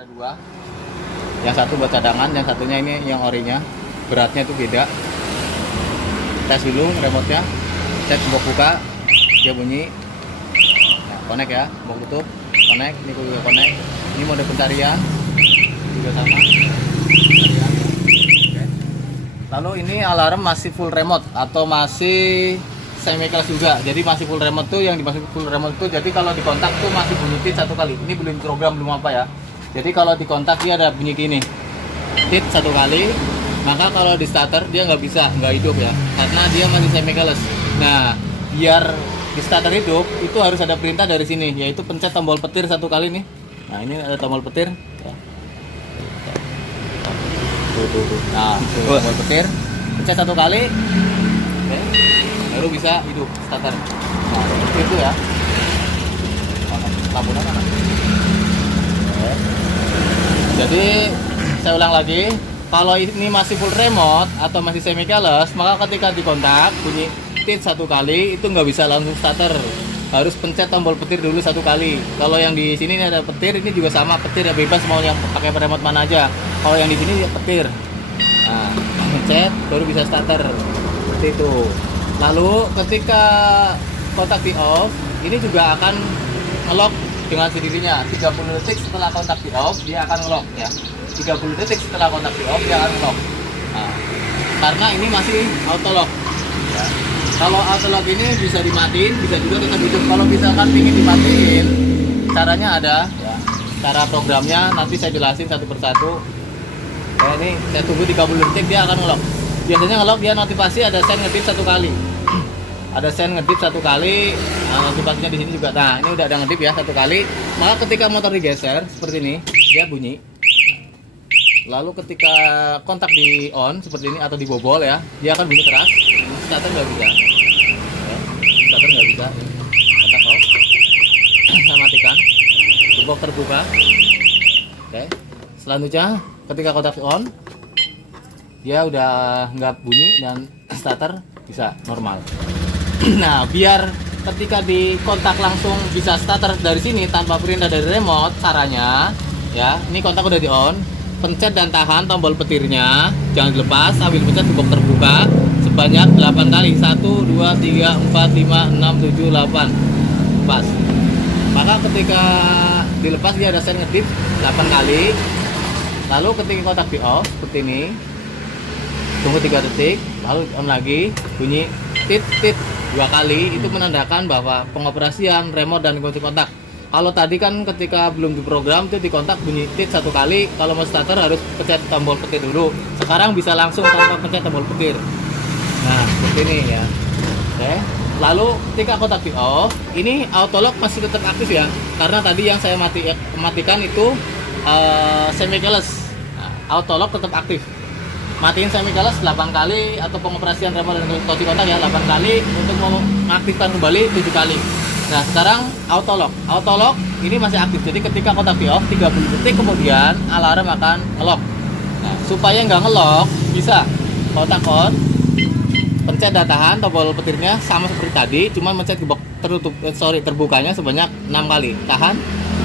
Ada dua, yang satu buat cadangan, yang satunya ini yang orinya, beratnya itu beda. Tes dulu remote-nya, cek gembok buka, dia bunyi. Nah, connect ya, gembok tutup, connect, ini juga connect. Ini mode pencarian, juga sama. Pencarian. Oke. Lalu ini alarm masih full remote atau masih semi kelas juga. Jadi masih full remote tuh, yang dimaksud full remote tuh, jadi kalau dikontak tuh masih bunyi tit satu kali. Ini belum program, belum apa ya. Jadi kalau dikontak dia ada bunyi gini, tit satu kali. Maka kalau di starter dia nggak bisa, nggak hidup ya, karena dia masih semi kelas. Nah, biar di starter hidup itu harus ada perintah dari sini, yaitu pencet tombol petir satu kali nih. Nah, ini ada tombol petir. Tuh. Nah, tombol petir, pencet satu kali, oke, baru bisa hidup starter. Nah, seperti itu ya. Lampunya mana? Oke. Jadi saya ulang lagi. Kalau ini masih full remote atau masih semi keyless, maka ketika dikontak bunyi tit satu kali itu nggak bisa langsung starter, harus pencet tombol petir dulu satu kali. Kalau yang di sini ini ada petir, ini juga sama petir ya, bebas mau yang pakai remote mana aja. Kalau yang di sini ya petir, nah pencet baru bisa starter seperti itu. Lalu ketika kontak di off, ini juga akan ngelock dengan sendirinya. 30 detik setelah kontak di off dia akan ngelock ya. 30 detik setelah kontak di off dia akan lock. Nah, karena ini masih auto lock ya. Kalau auto lock ini bisa dimatiin, bisa juga kita hidup. Kalau misalkan ingin dimatiin, caranya ada ya. Cara programnya nanti saya jelasin satu persatu. Ya, ini saya tunggu 30 detik dia akan ngelock. Biasanya ngelock dia notifikasi ada send ngedip satu kali. Ada send ngedip satu kali, nah, notifikasinya di sini juga. Nah, ini udah ada ngedip ya satu kali. Maka ketika motor digeser seperti ini, dia bunyi. Lalu ketika kontak di on seperti ini atau dibobol ya, dia akan bunyi keras. Starter nggak bisa, ya, starter nggak bisa. Kontak off, saya matikan. Gembok terbuka. Oke. Selanjutnya ketika kontak on, dia udah nggak bunyi dan starter bisa normal. Nah, biar ketika dikontak langsung bisa starter dari sini tanpa perintah dari remote, caranya ya, ini kontak udah di on. Pencet dan tahan tombol petirnya, jangan dilepas sambil pencet gembok terbuka sebanyak 8 kali. 1, 2, 3, 4, 5, 6, 7, 8. Pas. Maka ketika dilepas dia ada send ngedip 8 kali. Lalu ketika kontak di off seperti ini, tunggu 3 detik, lalu on lagi, bunyi tit 2 kali. Itu menandakan bahwa pengoperasian remote dan kunci kontak. Kalau tadi kan ketika belum diprogram itu dikontak bunyi tit satu kali, kalau mau starter harus pencet tombol petir dulu. Sekarang bisa langsung tanpa pencet tombol petir. Nah, seperti ini ya. Oke. Lalu ketika kontak di off, ini auto lock masih tetap aktif ya. Karena tadi yang saya matikan itu semi keyless. Nah, auto lock tetap aktif. Matiin semi keyless 8 kali atau pengoperasian remote dan kunci kontak ya 8 kali, untuk mengaktifkan kembali 7 kali. Nah, sekarang auto lock ini masih aktif. Jadi ketika kontak di off 30 detik kemudian alarm akan ngelock. Nah, supaya nggak ngelock bisa kontak on, pencet dan tahan tombol petirnya sama seperti tadi, cuma mencet gembok terbukanya sebanyak 6 kali. Tahan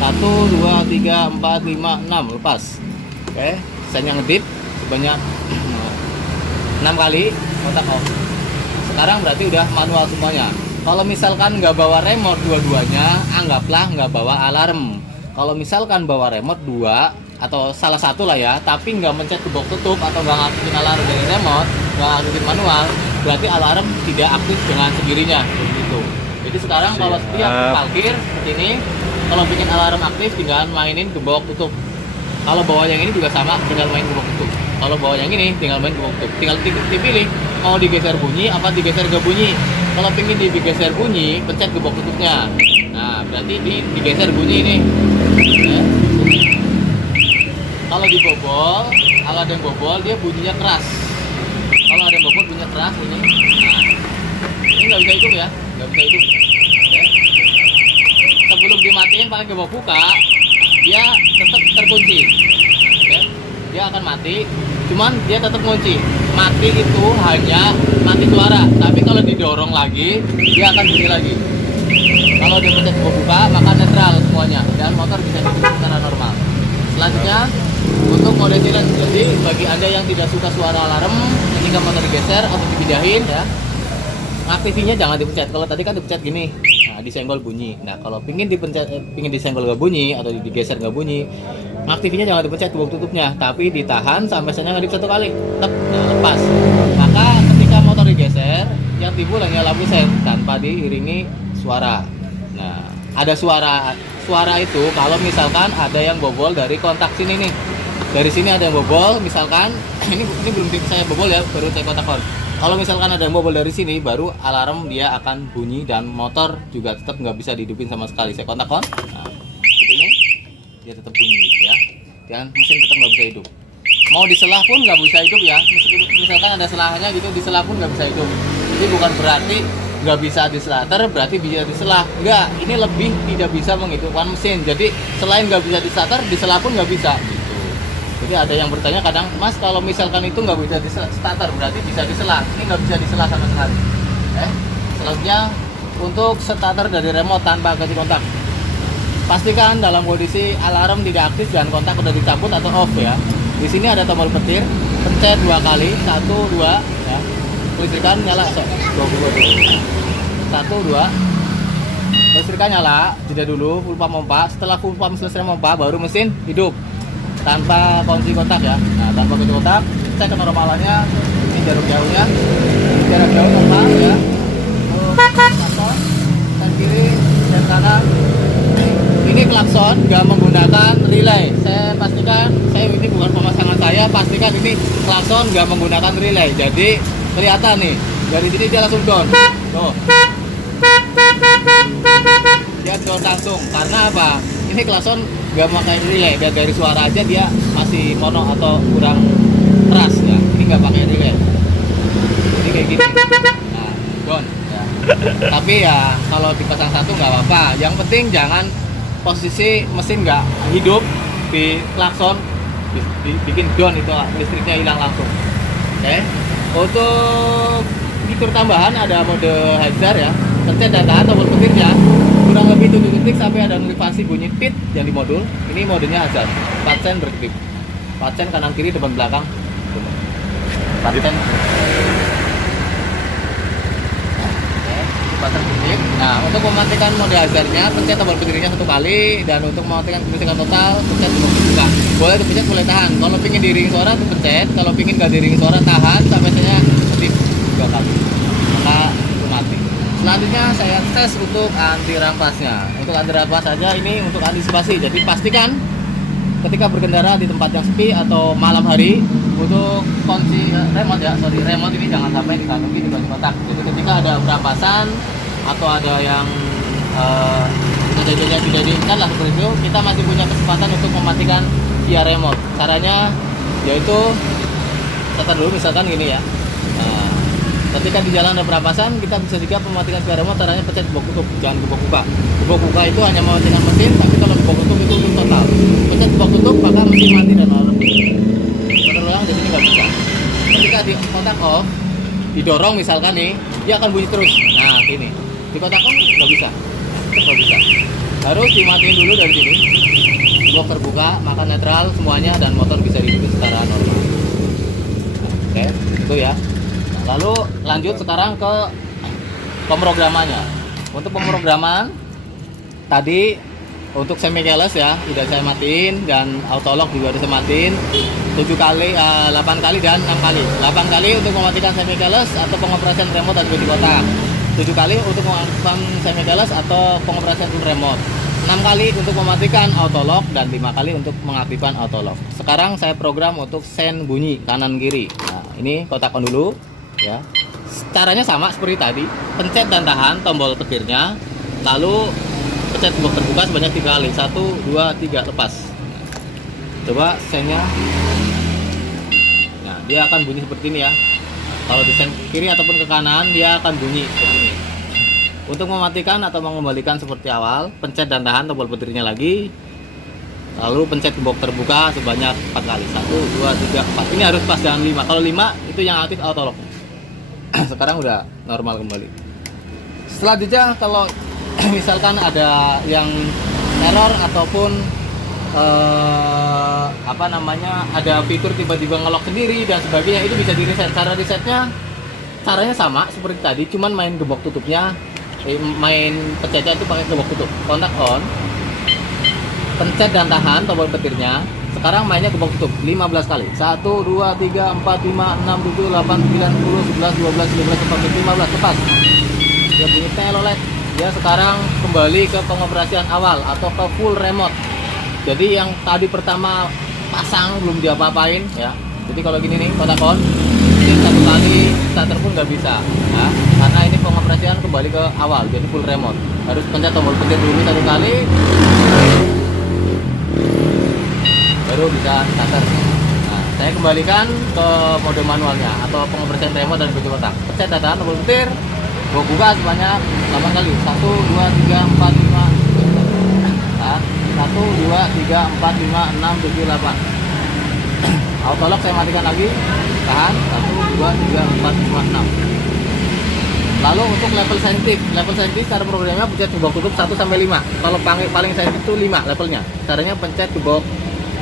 1, 2, 3, 4, 5, 6, lepas. Oke, saya ngedip sebanyak 6 kali, kontak off. Sekarang berarti udah manual semuanya. Kalau misalkan nggak bawa remote dua-duanya, anggaplah nggak bawa alarm. Kalau misalkan bawa remote dua atau salah satu lah ya, tapi nggak mencet gembok tutup atau nggak ngaktifin alarm dari remote, nggak ngaktifin manual, berarti alarm tidak aktif dengan sendirinya begitu. Jadi sekarang kalau setiap parkir seperti ini, kalau bikin alarm aktif tinggal mainin gembok tutup. Kalau bawa yang ini juga sama, tinggal main gembok tutup. Kalau bawa yang ini tinggal main gembok tutup. Tinggal dipilih mau digeser bunyi apa digeser gak bunyi. Kalau pengen digeser bunyi, pencet gembok tutupnya. Nah, berarti digeser bunyi ini. Ya. Kalau dibobol, kalau ada yang bobol dia bunyinya keras. Kalau ada yang bobol bunyinya keras ini. Nah, ini nggak bisa hidup ya, nggak bisa hidup. Ya. Sebelum dimatiin pakai gembok buka, dia tetap terkunci. Ya. Dia akan mati, cuman dia tetap kunci. Mati itu hanya mati suara, tapi kalau didorong lagi dia akan bunyi lagi. Kalau dia pencet buka maka netral semuanya dan motor bisa hidup secara normal. Selanjutnya untuk mode silent. Jadi bagi anda yang tidak suka suara alarm ketika motor digeser atau dipindahin ya, aktivinya jangan dipencet. Kalau tadi kan dipencet gini, nah disenggol bunyi. Nah kalau pingin disenggol nggak bunyi atau digeser nggak bunyi, aktivinya jangan dipencet gembok tutupnya, tapi ditahan sampai saya ngedip 1 kali, lepas. Maka ketika motor digeser, yang timbul hanya lampu sen tanpa diiringi suara. Nah ada suara itu kalau misalkan ada yang bobol dari kontak sini nih. Dari sini ada yang bobol, misalkan ini belum saya bobol ya, baru saya kontak on. Kalau misalkan ada yang bobol dari sini, baru alarm dia akan bunyi dan motor juga tetap nggak bisa dihidupin sama sekali. Saya kontak on, nah, ini dia tetap bunyi ya, dan mesin tetap nggak bisa hidup. Mau diselah pun nggak bisa hidup ya, misalkan ada selahannya gitu, diselah pun nggak bisa hidup. Jadi bukan berarti nggak bisa distarter berarti bisa diselah, nggak. Ini lebih tidak bisa menghidupkan mesin. Jadi selain nggak bisa distarter, diselah pun nggak bisa. Jadi ada yang bertanya kadang, Mas kalau misalkan itu nggak bisa di starter berarti bisa diselah. Ini nggak bisa diselah sama sekali. Selanjutnya untuk starter dari remote tanpa ganti kontak, pastikan dalam kondisi alarm tidak aktif dan kontak udah dicabut atau off ya. Di sini ada tombol petir, pencet 2 kali, 1, 2 ya. Listrikan nyala, 1, 2. Listrikan nyala, jeda dulu, full pump pompa. Setelah full pump selesai pompa, baru mesin hidup. Tanpa kunci kontak ya. Nah, tanpa kunci kontak, cek kenormalannya, ini jarak jauhnya, jarak jauh normal ya. Klakson, dan kiri, dan kanan. Ini klakson nggak menggunakan relay. Saya pastikan, ini bukan pemasangan saya, pastikan ini klakson nggak menggunakan relay. Jadi kelihatan nih, dari sini dia langsung down. Tuh. Dia down langsung. Karena apa? Ini klakson nggak pakai relay, dari suara aja dia masih mono atau kurang keras ya. Ini nggak pakai relay, jadi kayak gini. Nah, down ya. Tapi ya kalau dipasang satu nggak apa-apa. Yang penting jangan posisi mesin nggak hidup di klakson bikin down, itu listriknya hilang langsung. Oke. Untuk fitur tambahan ada mode hazard ya. Pencet dan tahan tombol petirnya kurang lebih 7 detik sampai ada notifikasi bunyi tit yang di modul. Ini modenya hazard, 4 sen berkedip, 4 sen kanan kiri depan belakang, 4 sen. Nah, untuk mematikan mode hazardnya, pencet tombol petirnya 1 kali, dan untuk mematikan kemiringan total, pencet tombol terbuka. Boleh dipencet, boleh tahan. Kalau pingin diiringi suara, pencet. Kalau pingin nggak diiringi suara, tahan sampai saya kedip 3 kali. Maka itu mati. Selanjutnya saya tes untuk anti rampasnya. Untuk anti rampas saja ini untuk antisipasi. Jadi pastikan ketika berkendara di tempat yang sepi atau malam hari, untuk kunci remote ya, remote ini jangan sampai dikantongi di kunci kotak. Jadi ketika ada perampasan atau ada yang kejadian tidak diinginkan lah seperti itu, kita masih punya kesempatan untuk mematikan via remote. Caranya yaitu setar dulu misalkan gini ya. Nah, ketika di jalan ada perampasan, kita bisa juga mematikan via remote. Caranya pencet gembok tutup, jangan gembok buka. Gembok buka itu hanya mematikan mesin, tapi kalau gembok tutup itu untuk total. Pencet gembok tutup maka mesin mati dan alarm. Penerulang di sini nggak bisa. Ketika di kontak off, didorong misalkan nih, dia akan bunyi terus. Nah ini di kontak on nggak bisa, harus dimatiin dulu dari sini. Gembok terbuka, maka netral semuanya dan motor bisa dihidupin secara normal. Oke, itu ya. Lalu lanjut sekarang ke pemrogramannya. Untuk pemrograman tadi untuk semi keyless ya, udah saya matiin, dan auto lock juga udah saya matiin 7 kali, 8 kali dan 6 kali. 8 kali untuk mematikan semi keyless atau pengoperasian remote dan kunci kotak. 7 kali untuk mematikan semi keyless atau pengoperasian remote. 6 kali untuk mematikan auto lock dan 5 kali untuk mengaktifkan auto lock. Sekarang saya program untuk sen bunyi kanan kiri. Nah, ini kotak on dulu ya. Caranya sama seperti tadi, pencet dan tahan tombol petirnya, lalu pencet gembok terbuka sebanyak 3 kali. 1, 2, 3, lepas. Coba sennya. Nah, dia akan bunyi seperti ini ya. Kalau di sen kiri ataupun ke kanan, dia akan bunyi seperti ini. Untuk mematikan atau mengembalikan seperti awal, pencet dan tahan tombol petirnya lagi, lalu pencet gembok terbuka sebanyak 4 kali. 1, 2, 3, 4. Ini harus pas, jangan 5. Kalau 5 itu yang aktif auto lock. Sekarang udah normal kembali. Selanjutnya kalau misalkan ada yang error ataupun apa namanya, ada fitur tiba-tiba ngelok sendiri dan sebagainya, itu bisa di reset. Cara resetnya caranya sama seperti tadi, cuman main gembok tutupnya, main pencetnya itu pakai gembok tutup, kontak on, pencet dan tahan tombol petirnya. Sekarang mainnya gembok tutup 15 kali. 1 2 3 4 5 6 7 8 9 10 11 12 13 14 15, lepas. Dia bunyi telolet. Dia sekarang kembali ke pengoperasian awal atau ke full remote. Jadi yang tadi pertama pasang belum diapa-apain ya. Jadi kalau gini nih, kontak on, mungkin satu kali starter pun nggak bisa ya, karena ini pengoperasian kembali ke awal, jadi full remote. Harus pencet tombol petir dulu satu kali baru bisa starter. Nah, saya kembalikan ke mode manualnya atau pengoperasian remote dan kunci kotak. Pencet dan tahan tombol petir, gua buka sebanyak 8 kali. 1 2 3 4 5 1 2 3 4 5 6 7 8. Auto lock saya matikan lagi, tahan 1 2 3 4 5 6. Lalu untuk level sensitif cara programnya pencet gembok tutup 1 sampai 5. Kalau paling sensitif itu 5 levelnya. Caranya pencet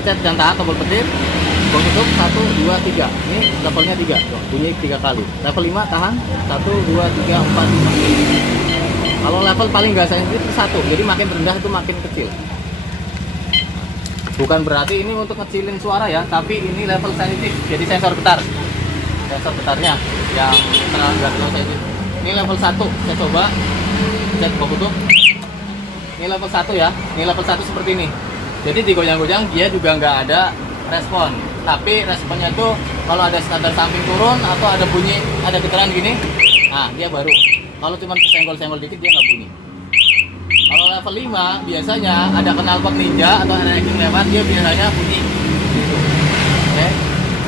dan tahan tombol petir, gembok tutup 1 2 3. Ini levelnya 3. Tuh, bunyi 3 kali. Level 5 tahan 1 2 3 4 5. Kalau level paling enggak sensitif itu 1. Jadi makin rendah itu makin kecil. Bukan berarti ini untuk kecilin suara ya, tapi ini level sensitif. Jadi sensor getarnya yang terlalu sensitif. Ini level 1, saya coba cek tutup. Ini level 1 ya, ini level 1 seperti ini. Jadi digoyang-goyang dia juga nggak ada respon. Tapi responnya itu kalau ada standar samping turun atau ada bunyi, ada getaran gini, nah dia baru. Kalau cuma kesenggol-senggol dikit dia nggak bunyi. Kalau level 5 biasanya ada knalpot ninja atau racing lewat, dia biasanya bunyi gitu. Oke.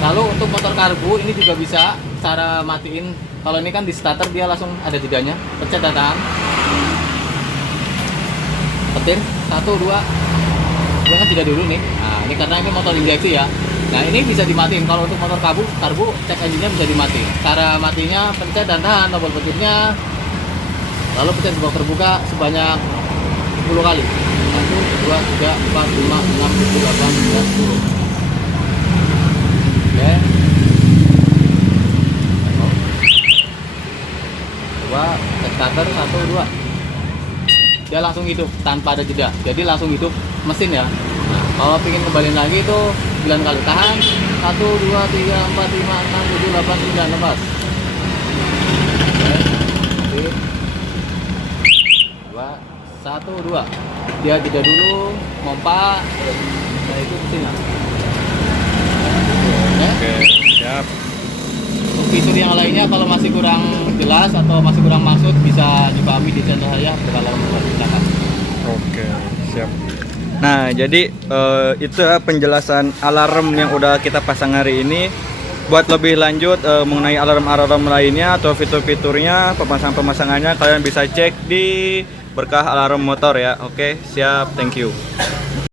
Lalu untuk motor karbu ini juga bisa cara matiin. Kalau ini kan di starter dia langsung ada jedanya. Pencet dan tahan. Petir 1 2. Dia kan jeda dulu nih. Nah, ini karena ini motor injeksi ya. Nah, ini bisa dimatiin. Kalau untuk motor karbu cek engine-nya bisa dimatiin. Cara matinya pencet dan tahan tombol petirnya. Lalu pencet gembok terbuka sebanyak 10 kali. 1 2 3 4 5 6 7 8 9 10. Oke. Coba cek starter 1 2. Dia langsung hidup tanpa ada jeda. Jadi langsung hidup mesin ya. Nah, kalau ingin kembaliin lagi itu 9 kali. Tahan 1 2 3 4 5 6 7 8 9, lepas. Oke. 1 2. Dia jeda dulu, pompa, nah itu mesinnya. Oke, siap. Untuk fitur yang lainnya kalau masih kurang jelas atau masih kurang maksud bisa dipahami di channel saya kalau silakan. Oke, siap. Nah, jadi itu penjelasan alarm yang udah kita pasang hari ini. Buat lebih lanjut mengenai alarm-alarm lainnya atau fitur-fiturnya, pemasangannya kalian bisa cek di Berkah Alarm Motor ya. Oke, siap. Thank you.